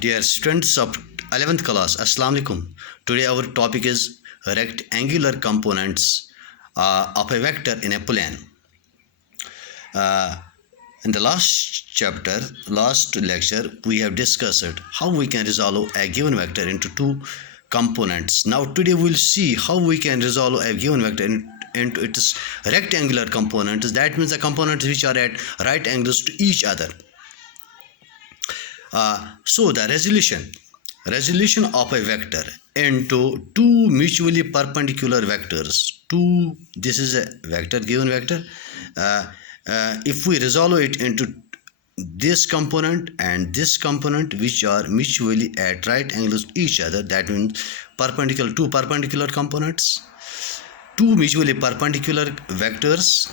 Dear students of 11th class, Assalamu alaikum. Today our topic is rectangular components of a vector in a plane. In the last lecture, we have discussed how we can resolve a given vector into two components. Now today we will see how we can resolve a given vector into its rectangular components. That means the components which are at right angles to each other. So the resolution of a vector into two mutually perpendicular vectors. This is a vector, given vector. If we resolve it into this component and this component, which are mutually at right angles to each other, that means two perpendicular components, two mutually perpendicular vectors,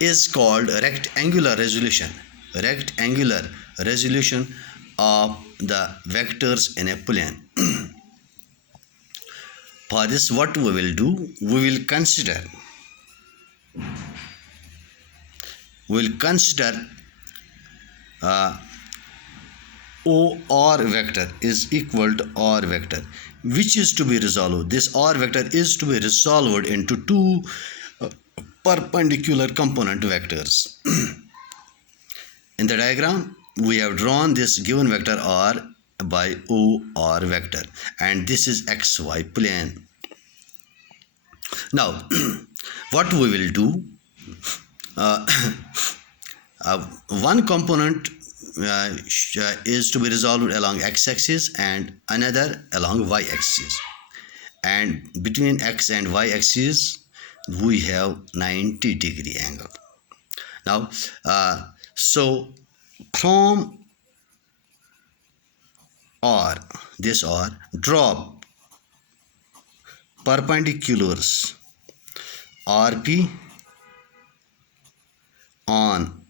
is called rectangular resolution. Rectangular resolution of the vectors in a plane. For this, what we will do, we will consider OR vector is equal to OR vector, which is to be resolved. This OR vector is to be resolved into two perpendicular component vectors. In the diagram, we have drawn this given vector R by OR vector, and this is XY plane. Now, what we will do, one component is to be resolved along x-axis and another along y-axis, and between x and y-axis we have 90-degree angle. Now, so from this R, drop perpendiculars RP on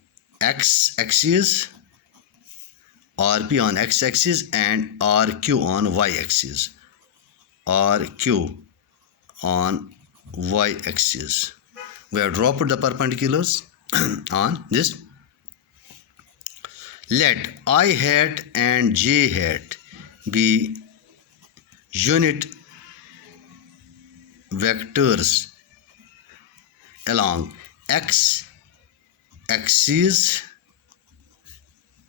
x-axis, RP on x-axis, and RQ on y-axis. RQ on y-axis. We have dropped the perpendiculars on this. Let I hat and j hat be unit vectors along x-axis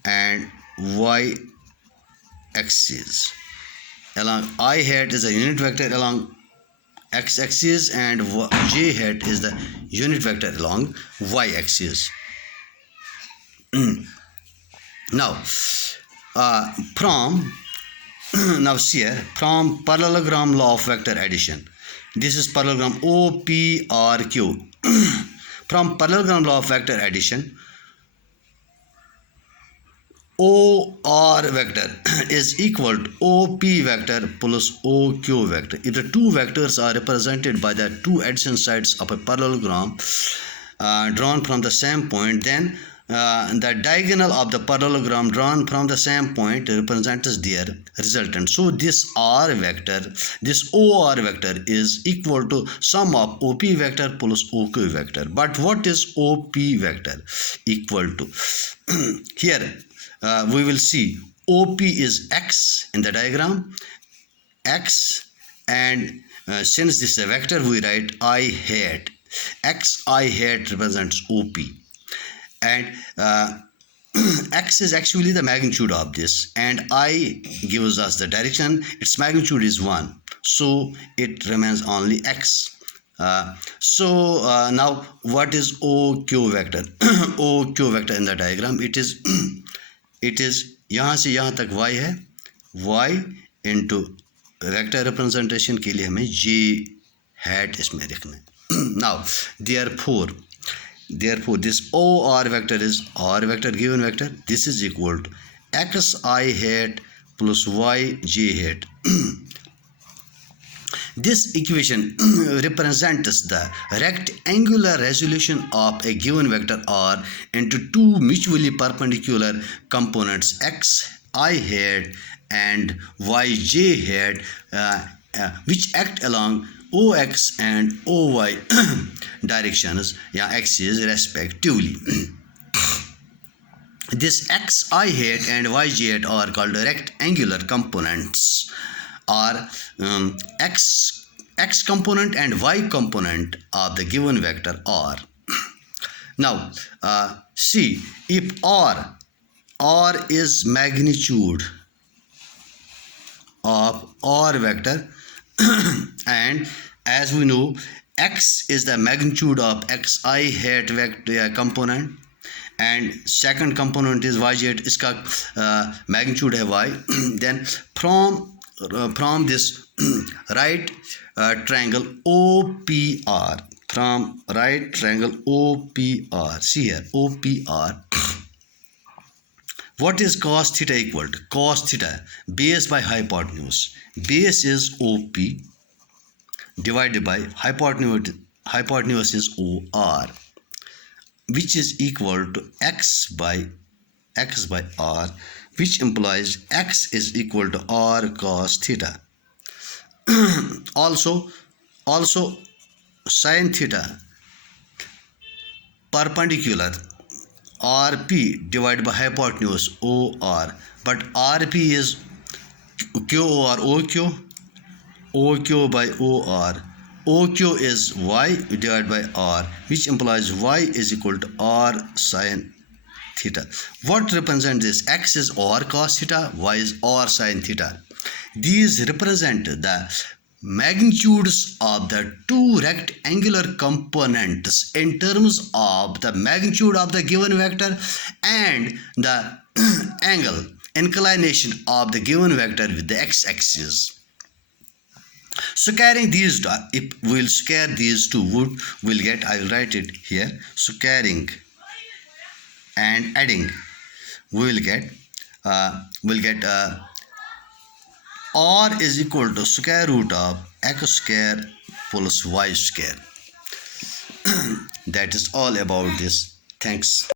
and y-axis. Along I hat is a unit vector along x-axis and j hat is the unit vector along y-axis. Now, from parallelogram law of vector addition, this is parallelogram OPRQ. From parallelogram law of vector addition, OR vector is equal to OP vector plus OQ vector. If the two vectors are represented by the two adjacent sides of a parallelogram drawn from the same point, then the diagonal of the parallelogram drawn from the same point represents their resultant. So this OR vector is equal to sum of OP vector plus OQ vector. But what is OP vector equal to? Here we will see OP is x in the diagram, x, and since this is a vector, we write I hat. X I hat represents OP, and x is actually the magnitude of this, and I gives us the direction. Its magnitude is 1, so it remains only x. Now what is OQ vector? OQ vector in the diagram, it is यहाँ से यहाँ तक y है, y into vector representation के लिए हमें j hat इसमें रखना है. Now therefore this OR vector is OR vector, given vector. This is equal to xi hat plus yj hat. This equation represents the rectangular resolution of a given vector R into two mutually perpendicular components xi hat and yj hat, which act along OX and OY directions, axes respectively. This xi hat and yj hat are called rectangular components, are x component and y component of the given vector R. Now, see, if R is magnitude of R vector and as we know x is the magnitude of xi hat vector component and second component is yj, इसका magnitude है y. Then from this right triangle OPR, from right triangle OPR, see here OPR, what is cos theta equal to? Cos theta base by hypotenuse, base is OP divided by hypotenuse is OR, which is equal to x by R, which implies x is equal to R cos theta. also sin theta perpendicular RP divided by hypotenuse OR, but RP is QOR OQ by OR. OQ is y divided by R, which implies y is equal to R sin theta. What represents this? X is R cos theta, y is R sin theta. These represent the magnitudes of the two rectangular components in terms of the magnitude of the given vector and the angle inclination of the given vector with the x-axis. Squaring these, if we'll square these two, we'll get, I will write it here, squaring and adding, we'll get R is equal to square root of x square plus y square. That is all about this. Thanks.